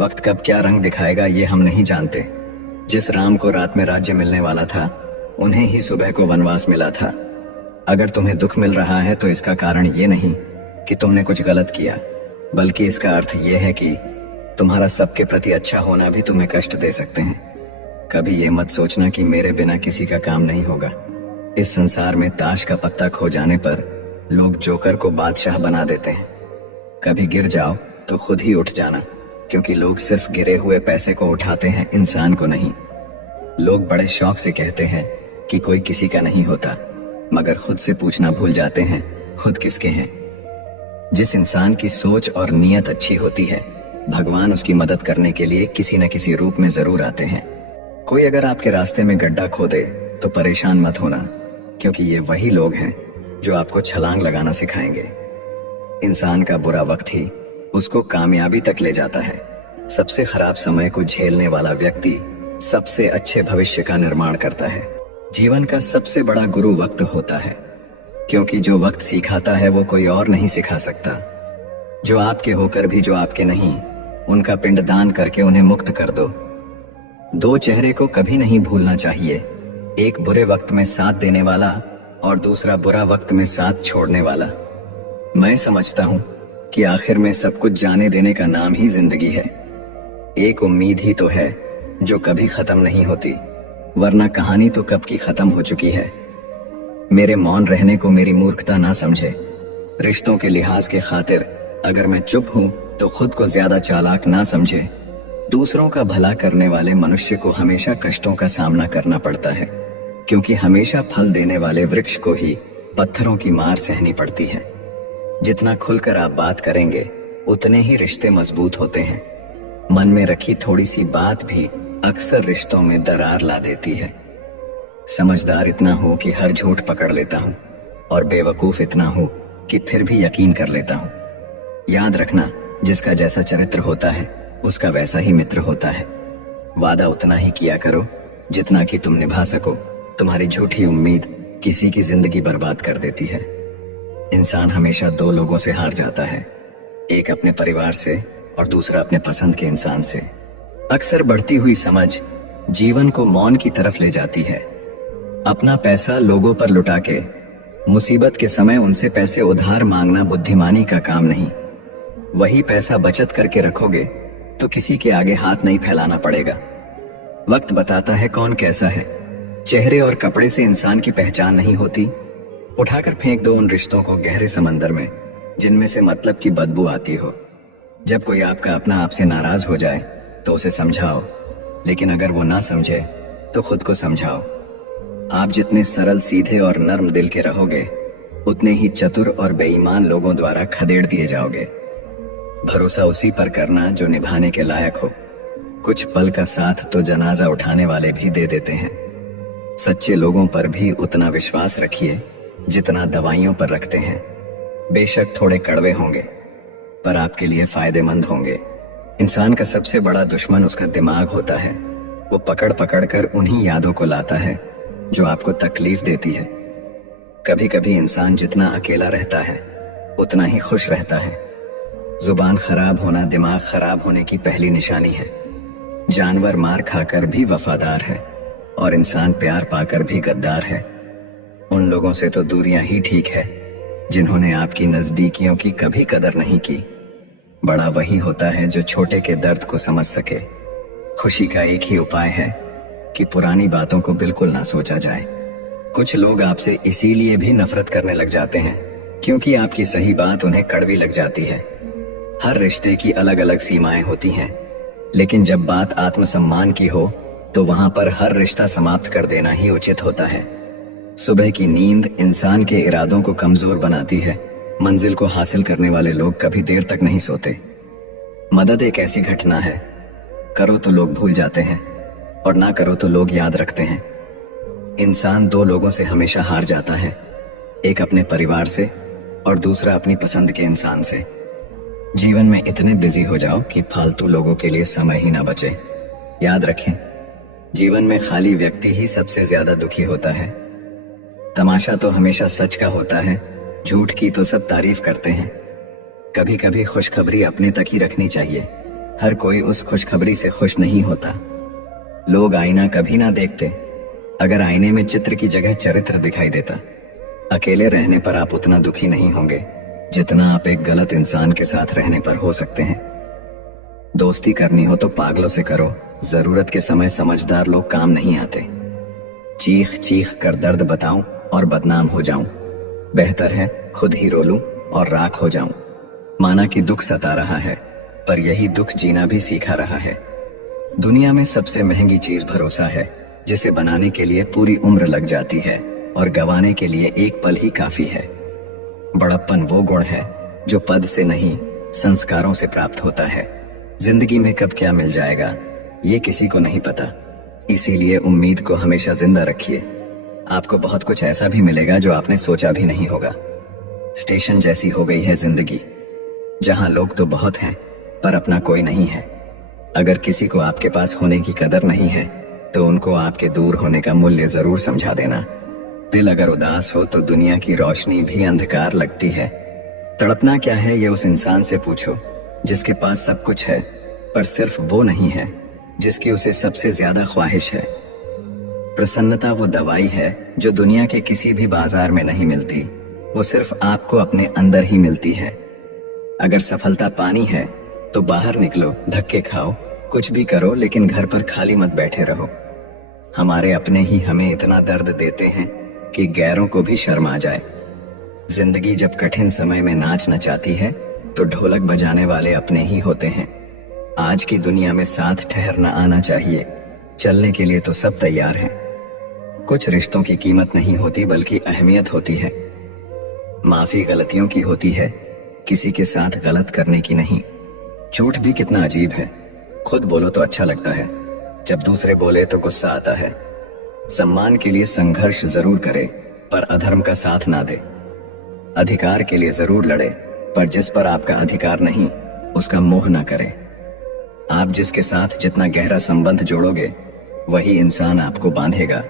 वक्त कब क्या रंग दिखाएगा ये हम नहीं जानते। जिस राम को रात में राज्य मिलने वाला था, उन्हें ही सुबह को वनवास मिला था। अगर तुम्हें दुख मिल रहा है तो इसका कारण ये नहीं कि तुमने कुछ गलत किया, बल्कि इसका अर्थ ये है कि तुम्हारा सबके प्रति अच्छा होना भी तुम्हें कष्ट दे सकते हैं। कभी ये मत सोचना कि मेरे बिना किसी का काम नहीं होगा। इस संसार में ताश का पत्ता खो जाने पर लोग जोकर को बादशाह बना देते हैं। कभी गिर जाओ तो खुद ही उठ जाना, क्योंकि लोग सिर्फ गिरे हुए पैसे को उठाते हैं, इंसान को नहीं। लोग बड़े शौक से कहते हैं कि कोई किसी का नहीं होता, मगर खुद से पूछना भूल जाते हैं खुद किसके हैं। जिस इंसान की सोच और नीयत अच्छी होती है, भगवान उसकी मदद करने के लिए किसी न किसी रूप में जरूर आते हैं। कोई अगर आपके रास्ते में गड्ढा खोदे तो परेशान मत होना, क्योंकि ये वही लोग हैं जो आपको छलांग लगाना सिखाएंगे। इंसान का बुरा वक्त ही उसको कामयाबी तक ले जाता है। सबसे खराब समय को झेलने वाला व्यक्ति सबसे अच्छे भविष्य का निर्माण करता है। जीवन का सबसे बड़ा गुरु वक्त होता है, क्योंकि जो वक्त सिखाता है वो कोई और नहीं सिखा सकता। जो आपके होकर भी जो आपके नहीं, उनका पिंडदान करके उन्हें मुक्त कर दो। दो चेहरे को कभी नहीं भूलना चाहिए, एक बुरे वक्त में साथ देने वाला और दूसरा बुरा वक्त में साथ छोड़ने वाला। मैं समझता हूं कि आखिर में सब कुछ जाने देने का नाम ही जिंदगी है। एक उम्मीद ही तो है जो कभी खत्म नहीं होती, वरना कहानी तो कब की खत्म हो चुकी है। मेरे मौन रहने को मेरी मूर्खता ना समझे। रिश्तों के लिहाज के खातिर अगर मैं चुप हूं तो खुद को ज्यादा चालाक ना समझे। दूसरों का भला करने वाले मनुष्य को हमेशा कष्टों का सामना करना पड़ता है, क्योंकि हमेशा फल देने वाले वृक्ष को ही पत्थरों की मार सहनी पड़ती है। जितना खुलकर आप बात करेंगे उतने ही रिश्ते मजबूत होते हैं। मन में रखी थोड़ी सी बात भी अक्सर रिश्तों में दरार ला देती है। समझदार इतना हो कि हर झूठ पकड़ लेता हूं, और बेवकूफ इतना हो कि फिर भी यकीन कर लेता हूं। याद रखना, जिसका जैसा चरित्र होता है उसका वैसा ही मित्र होता है। वादा उतना ही किया करो जितना कि तुम निभा सको। तुम्हारी झूठी उम्मीद किसी की जिंदगी बर्बाद कर देती है। इंसान हमेशा दो लोगों से हार जाता है, एक अपने परिवार से और दूसरा अपने पसंद के इंसान से। अक्सर बढ़ती हुई समझ जीवन को मौन की तरफ ले जाती है। अपना पैसा लोगों पर लुटा के मुसीबत के समय उनसे पैसे उधार मांगना बुद्धिमानी का काम नहीं। वही पैसा बचत करके रखोगे तो किसी के आगे हाथ नहीं फैलाना पड़ेगा। वक्त बताता है कौन कैसा है। चेहरे और कपड़े से इंसान की पहचान नहीं होती। उठाकर फेंक दो उन रिश्तों को गहरे समंदर में जिनमें से मतलब की बदबू आती हो। जब कोई आपका अपना आपसे नाराज हो जाए तो उसे समझाओ, लेकिन अगर वो ना समझे तो खुद को समझाओ। आप जितने सरल, सीधे और नर्म दिल के रहोगे, उतने ही चतुर और बेईमान लोगों द्वारा खदेड़ दिए जाओगे। भरोसा उसी पर करना जो निभाने के लायक हो। कुछ पल का साथ तो जनाजा उठाने वाले भी दे देते हैं। सच्चे लोगों पर भी उतना विश्वास रखिए जितना दवाइयों पर रखते हैं। बेशक थोड़े कड़वे होंगे, पर आपके लिए फायदेमंद होंगे। इंसान का सबसे बड़ा दुश्मन उसका दिमाग होता है। वो पकड़ पकड़ कर उन्हीं यादों को लाता है जो आपको तकलीफ देती है। कभी कभी इंसान जितना अकेला रहता है उतना ही खुश रहता है। जुबान खराब होना दिमाग खराब होने की पहली निशानी है। जानवर मार खाकर भी वफादार है और इंसान प्यार पाकर भी गद्दार है। उन लोगों से तो दूरियां ही ठीक है जिन्होंने आपकी नजदीकियों की कभी कदर नहीं की। बड़ा वही होता है जो छोटे के दर्द को समझ सके। खुशी का एक ही उपाय है कि पुरानी बातों को बिल्कुल ना सोचा जाए। कुछ लोग आपसे इसीलिए भी नफरत करने लग जाते हैं क्योंकि आपकी सही बात उन्हें कड़वी लग जाती है। हर रिश्ते की अलग अलग सीमाएं होती हैं, लेकिन जब बात आत्मसम्मान की हो तो वहां पर हर रिश्ता समाप्त कर देना ही उचित होता है। सुबह की नींद इंसान के इरादों को कमजोर बनाती है। मंजिल को हासिल करने वाले लोग कभी देर तक नहीं सोते। मदद एक ऐसी घटना है, करो तो लोग भूल जाते हैं और ना करो तो लोग याद रखते हैं। इंसान दो लोगों से हमेशा हार जाता है, एक अपने परिवार से और दूसरा अपनी पसंद के इंसान से। जीवन में इतने बिजी हो जाओ कि फालतू लोगों के लिए समय ही ना बचे। याद रखें, जीवन में खाली व्यक्ति ही सबसे ज्यादा दुखी होता है। तमाशा तो हमेशा सच का होता है, झूठ की तो सब तारीफ करते हैं। कभी कभी खुशखबरी अपने तक ही रखनी चाहिए। हर कोई उस खुशखबरी से खुश नहीं होता। लोग आईना कभी ना देखते। अगर आईने में चित्र की जगह चरित्र दिखाई देता, अकेले रहने पर आप उतना दुखी नहीं होंगे जितना आप एक गलत इंसान के साथ रहने पर हो सकते हैं। दोस्ती करनी हो तो पागलों से करो, जरूरत के समय समझदार लोग काम नहीं आते। चीख चीख कर दर्द बताऊं और बदनाम हो जाऊं, बेहतर है खुद ही रो लूं और राख हो जाऊं। माना कि दुख सता रहा है, पर यही दुख जीना भी सीखा रहा है। दुनिया में सबसे महंगी चीज भरोसा है, जिसे बनाने के लिए पूरी उम्र लग जाती है और गंवाने के लिए एक पल ही काफी है। बड़प्पन वो गुण है जो पद से नहीं, संस्कारों से प्राप्त होता है। जिंदगी में कब क्या मिल जाएगा ये किसी को नहीं पता, इसीलिए उम्मीद को हमेशा जिंदा रखिए। आपको बहुत कुछ ऐसा भी मिलेगा जो आपने सोचा भी नहीं होगा। स्टेशन जैसी हो गई है जिंदगी, जहां लोग तो बहुत हैं पर अपना कोई नहीं है। अगर किसी को आपके पास होने की कदर नहीं है तो उनको आपके दूर होने का मूल्य जरूर समझा देना। दिल अगर उदास हो तो दुनिया की रोशनी भी अंधकार लगती है। तड़पना क्या है ये उस इंसान से पूछो जिसके पास सब कुछ है, पर सिर्फ वो नहीं है जिसकी उसे सबसे ज्यादा ख्वाहिश है। प्रसन्नता वो दवाई है जो दुनिया के किसी भी बाजार में नहीं मिलती, वो सिर्फ आपको अपने अंदर ही मिलती है। अगर सफलता पानी है तो बाहर निकलो, धक्के खाओ, कुछ भी करो, लेकिन घर पर खाली मत बैठे रहो। हमारे अपने ही हमें इतना दर्द देते हैं कि गैरों को भी शर्म आ जाए। जिंदगी जब कठिन समय में नाच नचाती है तो ढोलक बजाने वाले अपने ही होते हैं। आज की दुनिया में साथ ठहरना आना चाहिए, चलने के लिए तो सब तैयार हैं। कुछ रिश्तों की कीमत नहीं होती बल्कि अहमियत होती है। माफी गलतियों की होती है, किसी के साथ गलत करने की नहीं। झूठ भी कितना अजीब है, खुद बोलो तो अच्छा लगता है, जब दूसरे बोले तो गुस्सा आता है। सम्मान के लिए संघर्ष जरूर करे पर अधर्म का साथ ना दे। अधिकार के लिए जरूर लड़े पर जिस पर आपका अधिकार नहीं उसका मोह ना करे। आप जिसके साथ जितना गहरा संबंध जोड़ोगे वही इंसान आपको बांधेगा।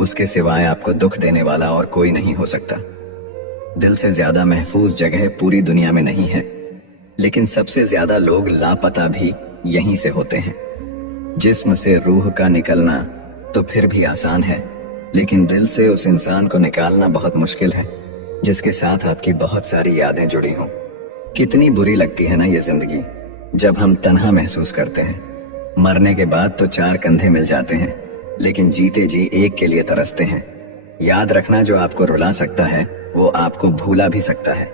उसके सिवाय आपको दुख देने वाला और कोई नहीं हो सकता। दिल से ज्यादा महफूज जगह पूरी दुनिया में नहीं है, लेकिन सबसे ज्यादा लोग लापता भी यहीं से होते हैं। जिस्म से रूह का निकलना तो फिर भी आसान है, लेकिन दिल से उस इंसान को निकालना बहुत मुश्किल है जिसके साथ आपकी बहुत सारी यादें जुड़ी हों। कितनी बुरी लगती है ना ये जिंदगी जब हम तन्हा महसूस करते हैं। मरने के बाद तो चार कंधे मिल जाते हैं, लेकिन जीते जी एक के लिए तरसते हैं। याद रखना, जो आपको रुला सकता है वो आपको भूला भी सकता है।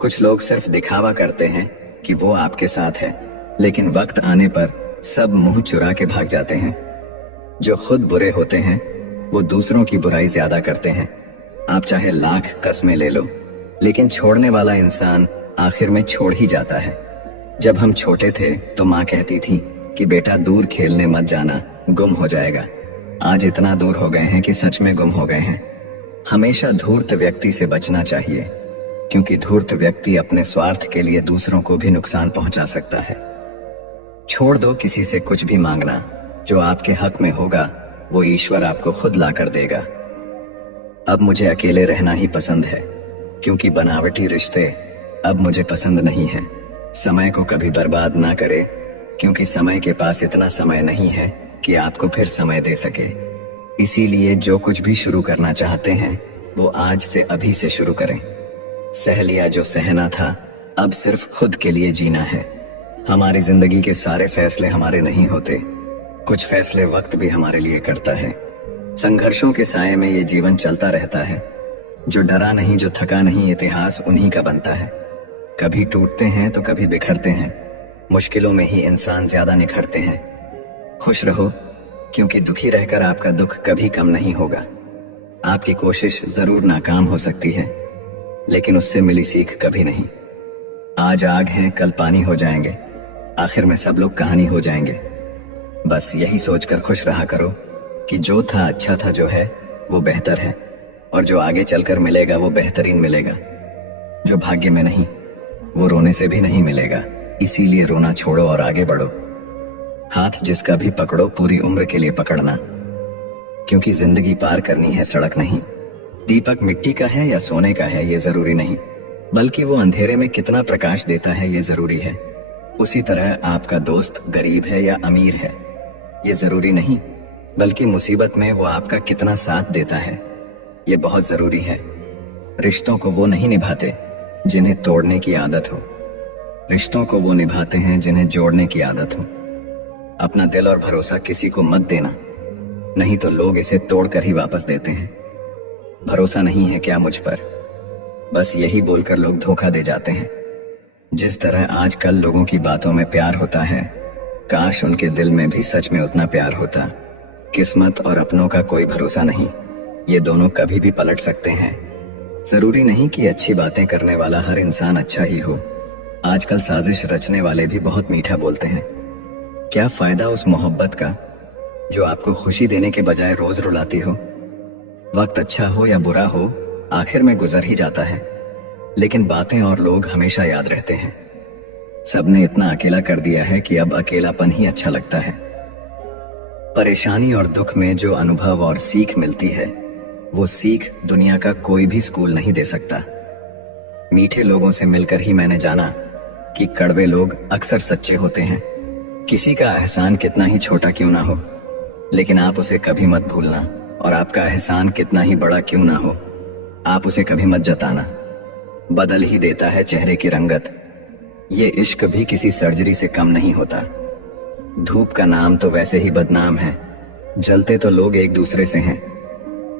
कुछ लोग सिर्फ दिखावा करते हैं कि वो आपके साथ है, लेकिन वक्त आने पर सब मुंह चुरा के भाग जाते हैं। जो खुद बुरे होते हैं वो दूसरों की बुराई ज्यादा करते हैं। आप चाहे लाख कस्में ले लो, लेकिन छोड़ने वाला इंसान आखिर में छोड़ ही जाता है। जब हम छोटे थे तो माँ कहती थी कि बेटा दूर खेलने मत जाना, गुम हो जाएगा। आज इतना दूर हो गए हैं कि सच में गुम हो गए हैं। हमेशा धूर्त व्यक्ति से बचना चाहिए, क्योंकि धूर्त व्यक्ति अपने स्वार्थ के लिए दूसरों को भी नुकसान पहुंचा सकता है। छोड़ दो किसी से कुछ भी मांगना, जो आपके हक में होगा वो ईश्वर आपको खुद ला कर देगा। अब मुझे अकेले रहना ही पसंद है, क्योंकि बनावटी रिश्ते अब मुझे पसंद नहीं है। समय को कभी बर्बाद ना करे, क्योंकि समय के पास इतना समय नहीं है कि आपको फिर समय दे सके। इसीलिए जो कुछ भी शुरू करना चाहते हैं वो आज से अभी से शुरू करें। सह लिया जो सहना था, अब सिर्फ खुद के लिए जीना है। हमारी जिंदगी के सारे फैसले हमारे नहीं होते, कुछ फैसले वक्त भी हमारे लिए करता है। संघर्षों के साए में ये जीवन चलता रहता है। जो डरा नहीं, जो थका नहीं, इतिहास उन्हीं का बनता है। कभी टूटते हैं तो कभी बिखरते हैं, मुश्किलों में ही इंसान ज्यादा निखरते हैं। खुश रहो, क्योंकि दुखी रहकर आपका दुख कभी कम नहीं होगा। आपकी कोशिश जरूर नाकाम हो सकती है, लेकिन उससे मिली सीख कभी नहीं। आज आग हैं, कल पानी हो जाएंगे, आखिर में सब लोग कहानी हो जाएंगे। बस यही सोचकर खुश रहा करो कि जो था अच्छा था, जो है वो बेहतर है, और जो आगे चलकर मिलेगा वो बेहतरीन मिलेगा। जो भाग्य में नहीं वो रोने से भी नहीं मिलेगा, इसीलिए रोना छोड़ो और आगे बढ़ो। हाथ जिसका भी पकड़ो पूरी उम्र के लिए पकड़ना, क्योंकि जिंदगी पार करनी है, सड़क नहीं। दीपक मिट्टी का है या सोने का है ये जरूरी नहीं, बल्कि वो अंधेरे में कितना प्रकाश देता है ये जरूरी है। उसी तरह आपका दोस्त गरीब है या अमीर है, ये जरूरी नहीं, बल्कि मुसीबत में वो आपका कितना साथ देता है, ये बहुत जरूरी है। रिश्तों को वो नहीं निभाते जिन्हें तोड़ने की आदत हो, रिश्तों को वो निभाते हैं जिन्हें जोड़ने की आदत हो। अपना दिल और भरोसा किसी को मत देना, नहीं तो लोग इसे तोड़कर ही वापस देते हैं। भरोसा नहीं है क्या मुझ पर, बस यही बोलकर लोग धोखा दे जाते हैं। जिस तरह आजकल लोगों की बातों में प्यार होता है, काश उनके दिल में भी सच में उतना प्यार होता। किस्मत और अपनों का कोई भरोसा नहीं, ये दोनों कभी भी पलट सकते हैं। जरूरी नहीं कि अच्छी बातें करने वाला हर इंसान अच्छा ही हो। आजकल साजिश रचने वाले भी बहुत मीठा बोलते हैं। क्या फायदा उस मोहब्बत का जो आपको खुशी देने के बजाय रोज रुलाती हो। वक्त अच्छा हो या बुरा हो, आखिर में गुजर ही जाता है, लेकिन बातें और लोग हमेशा याद रहते हैं। सबने इतना अकेला कर दिया है कि अब अकेलापन ही अच्छा लगता है। परेशानी और दुख में जो अनुभव और सीख मिलती है, वो सीख दुनिया का कोई भी स्कूल नहीं दे सकता। मीठे लोगों से मिलकर ही मैंने जाना कि कड़वे लोग अक्सर सच्चे होते हैं। किसी का एहसान कितना ही छोटा क्यों ना हो, लेकिन आप उसे कभी मत भूलना, और आपका एहसान कितना ही बड़ा क्यों ना हो, आप उसे कभी मत जताना। बदल ही देता है चेहरे की रंगत। ये इश्क भी किसी सर्जरी से कम नहीं होता। धूप का नाम तो वैसे ही बदनाम है, जलते तो लोग एक दूसरे से हैं।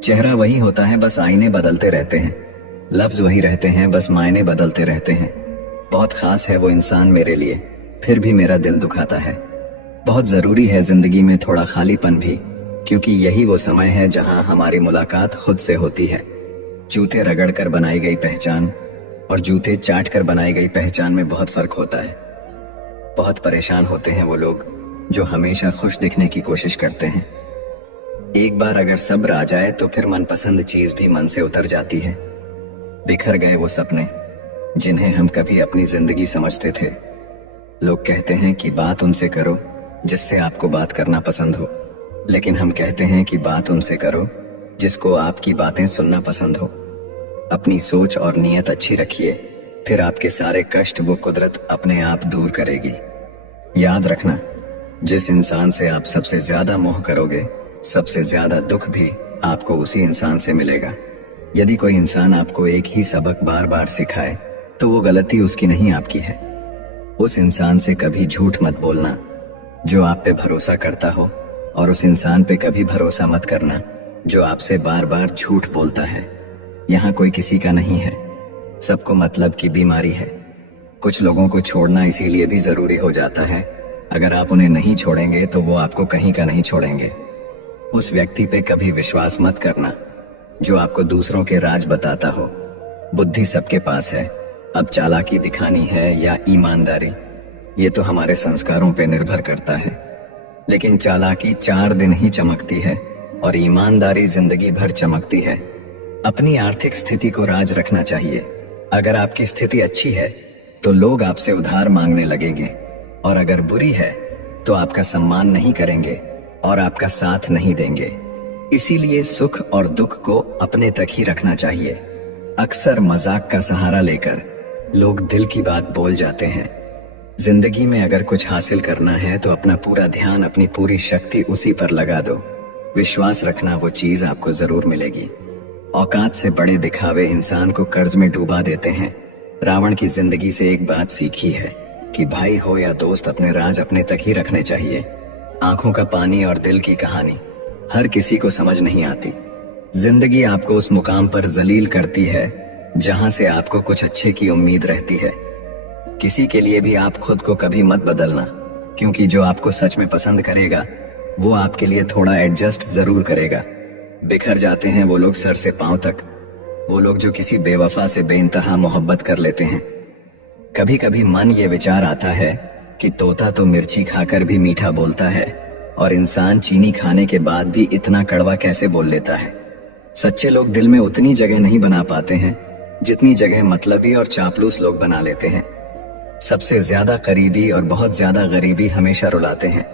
चेहरा वही होता है, बस आईने बदलते रहते हैं। लफ्ज वही रहते हैं, बस मायने बदलते रहते हैं। बहुत खास है वो इंसान मेरे लिए, फिर भी मेरा दिल दुखाता है। बहुत जरूरी है जिंदगी में थोड़ा खालीपन भी, क्योंकि यही वो समय है जहां हमारी मुलाकात खुद से होती है। जूते रगड़ कर बनाई गई पहचान और जूते चाट कर बनाई गई पहचान में बहुत फर्क होता है। बहुत परेशान होते हैं वो लोग जो हमेशा खुश दिखने की कोशिश करते हैं। एक बार अगर सब्र आ जाए तो फिर मनपसंद चीज भी मन से उतर जाती है। बिखर गए वो सपने जिन्हें हम कभी अपनी जिंदगी समझते थे। लोग कहते हैं कि बात उनसे करो जिससे आपको बात करना पसंद हो, लेकिन हम कहते हैं कि बात उनसे करो जिसको आपकी बातें सुनना पसंद हो। अपनी सोच और नीयत अच्छी रखिए, फिर आपके सारे कष्ट वो कुदरत अपने आप दूर करेगी। याद रखना, जिस इंसान से आप सबसे ज्यादा मोह करोगे, सबसे ज्यादा दुख भी आपको उसी इंसान से मिलेगा। यदि कोई इंसान आपको एक ही सबक बार बार सिखाए, तो वो गलती उसकी नहीं आपकी है। उस इंसान से कभी झूठ मत बोलना जो आप पे भरोसा करता हो, और उस इंसान पे कभी भरोसा मत करना जो आपसे बार बार झूठ बोलता है। यहाँ कोई किसी का नहीं है, सबको मतलब की बीमारी है। कुछ लोगों को छोड़ना इसीलिए भी जरूरी हो जाता है, अगर आप उन्हें नहीं छोड़ेंगे तो वो आपको कहीं का नहीं छोड़ेंगे। उस व्यक्ति पे कभी विश्वास मत करना जो आपको दूसरों के राज बताता हो। बुद्धि सबके पास है, अब चालाकी दिखानी है या ईमानदारी, ये तो हमारे संस्कारों पे निर्भर करता है। लेकिन चालाकी 4 दिन ही चमकती है और ईमानदारी जिंदगी भर चमकती है। अपनी आर्थिक स्थिति को राज रखना चाहिए। अगर आपकी स्थिति अच्छी है तो लोग आपसे उधार मांगने लगेंगे, और अगर बुरी है तो आपका सम्मान नहीं करेंगे और आपका साथ नहीं देंगे। इसीलिए सुख और दुख को अपने तक ही रखना चाहिए। अक्सर मजाक का सहारा लेकर लोग दिल की बात बोल जाते हैं। जिंदगी में अगर कुछ हासिल करना है तो अपना पूरा ध्यान, अपनी पूरी शक्ति उसी पर लगा दो। विश्वास रखना, वो चीज आपको जरूर मिलेगी। औकात से बड़े दिखावे इंसान को कर्ज में डूबा देते हैं। रावण की जिंदगी से एक बात सीखी है कि भाई हो या दोस्त, अपने राज अपने तक ही रखने चाहिए। आंखों का पानी और दिल की कहानी हर किसी को समझ नहीं आती। जिंदगी आपको उस मुकाम पर जलील करती है जहां से आपको कुछ अच्छे की उम्मीद रहती है। किसी के लिए भी आप खुद को कभी मत बदलना, क्योंकि जो आपको सच में पसंद करेगा वो आपके लिए थोड़ा एडजस्ट जरूर करेगा। बिखर जाते हैं वो लोग सर से पांव तक, वो लोग जो किसी बेवफा से बेइंतहा मोहब्बत कर लेते हैं। कभी कभी मन ये विचार आता है कि तोता तो मिर्ची खाकर भी मीठा बोलता है, और इंसान चीनी खाने के बाद भी इतना कड़वा कैसे बोल लेता है। सच्चे लोग दिल में उतनी जगह नहीं बना पाते हैं जितनी जगह मतलबी और चापलूस लोग बना लेते हैं। सबसे ज्यादा करीबी और बहुत ज्यादा गरीबी हमेशा रुलाते हैं।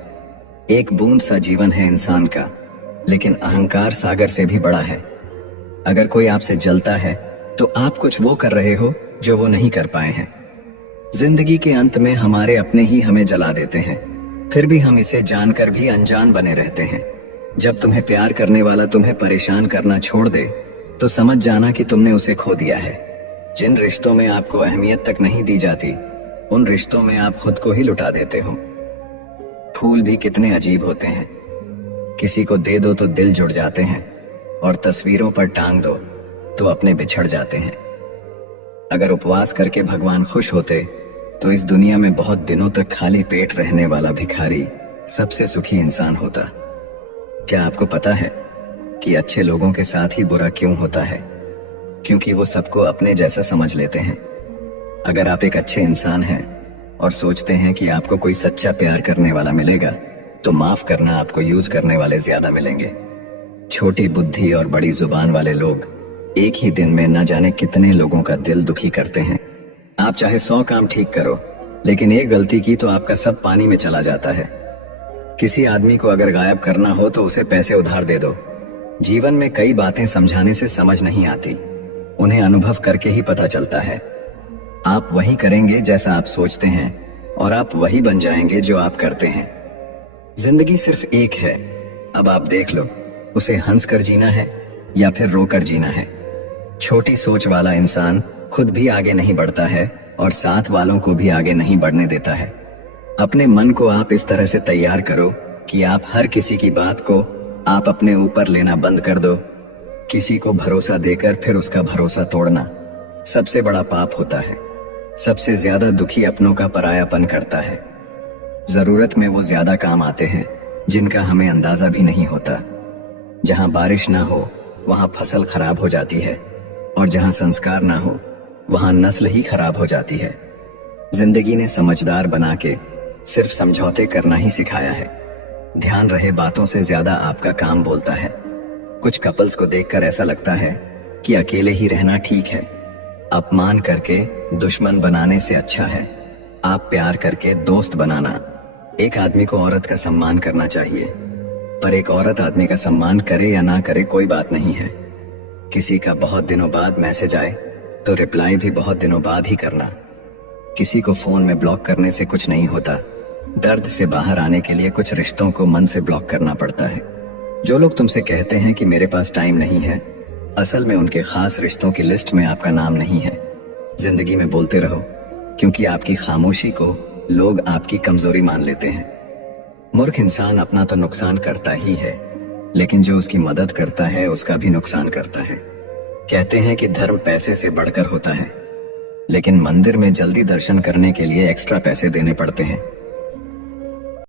एक बूंद सा जीवन है इंसान का, लेकिन अहंकार सागर से भी बड़ा है। अगर कोई आपसे जलता है तो आप कुछ वो कर रहे हो जो वो नहीं कर पाए हैं। जिंदगी के अंत में हमारे अपने ही हमें जला देते हैं, फिर भी हम इसे जानकर भी अनजान बने रहते हैं। जब तुम्हें प्यार करने वाला तुम्हें परेशान करना छोड़ दे तो समझ जाना कि तुमने उसे खो दिया है। जिन रिश्तों में आपको अहमियत तक नहीं दी जाती, उन रिश्तों में आप खुद को ही लुटा देते हो। फूल भी कितने अजीब होते हैं, किसी को दे दो तो दिल जुड़ जाते हैं, और तस्वीरों पर टांग दो तो अपने बिछड़ जाते हैं। अगर उपवास करके भगवान खुश होते तो इस दुनिया में बहुत दिनों तक खाली पेट रहने वाला भिखारी सबसे सुखी इंसान होता। क्या आपको पता है कि अच्छे लोगों के साथ ही बुरा क्यों होता है? क्योंकि वो सबको अपने जैसा समझ लेते हैं। अगर आप एक अच्छे इंसान हैं और सोचते हैं कि आपको कोई सच्चा प्यार करने वाला मिलेगा, तो माफ करना, आपको यूज करने वाले ज्यादा मिलेंगे। छोटी बुद्धि और बड़ी जुबान वाले लोग एक ही दिन में न जाने कितने लोगों का दिल दुखी करते हैं। आप चाहे 100 काम ठीक करो, लेकिन एक गलती की तो आपका सब पानी में चला जाता है। किसी आदमी को अगर गायब करना हो तो उसे पैसे उधार दे दो। जीवन में कई बातें समझाने से समझ नहीं आती, उन्हें अनुभव करके ही पता चलता है। आप वही करेंगे जैसा आप सोचते हैं, और आप वही बन जाएंगे जो आप करते हैं। जिंदगी सिर्फ एक है, अब आप देख लो, उसे हंस कर जीना है या फिर रोकर जीना है। छोटी सोच वाला इंसान खुद भी आगे नहीं बढ़ता है और साथ वालों को भी आगे नहीं बढ़ने देता है। अपने मन को आप इस तरह से तैयार करो कि आप हर किसी की बात को आप अपने ऊपर लेना बंद कर दो। किसी को भरोसा देकर फिर उसका भरोसा तोड़ना सबसे बड़ा पाप होता है। सबसे ज्यादा दुखी अपनों का परायापन करता है। जरूरत में वो ज्यादा काम आते हैं जिनका हमें अंदाजा भी नहीं होता। जहां बारिश ना हो वहां फसल खराब हो जाती है, और जहां संस्कार ना हो वहां नस्ल ही खराब हो जाती है। जिंदगी ने समझदार बना के सिर्फ समझौते करना ही सिखाया है। ध्यान रहे, बातों से ज्यादा आपका काम बोलता है। कुछ कपल्स को देखकर ऐसा लगता है कि अकेले ही रहना ठीक है। अपमान करके दुश्मन बनाने से अच्छा है आप प्यार करके दोस्त बनाना। एक आदमी को औरत का सम्मान करना चाहिए, पर एक औरत आदमी का सम्मान करे या ना करे कोई बात नहीं है। किसी का बहुत दिनों बाद मैसेज आए तो रिप्लाई भी बहुत दिनों बाद ही करना। किसी को फोन में ब्लॉक करने से कुछ नहीं होता। दर्द से बाहर आने के लिए कुछ रिश्तों को मन से ब्लॉक करना पड़ता है। जो लोग तुमसे कहते हैं कि मेरे पास टाइम नहीं है, असल में उनके खास रिश्तों की लिस्ट में आपका नाम नहीं है। जिंदगी में बोलते रहो, क्योंकि आपकी खामोशी को लोग आपकी कमजोरी मान लेते हैं। मूर्ख इंसान अपना तो नुकसान करता ही है, लेकिन जो उसकी मदद करता है उसका भी नुकसान करता है। कहते हैं कि धर्म पैसे से बढ़कर होता है, लेकिन मंदिर में जल्दी दर्शन करने के लिए एक्स्ट्रा पैसे देने पड़ते हैं।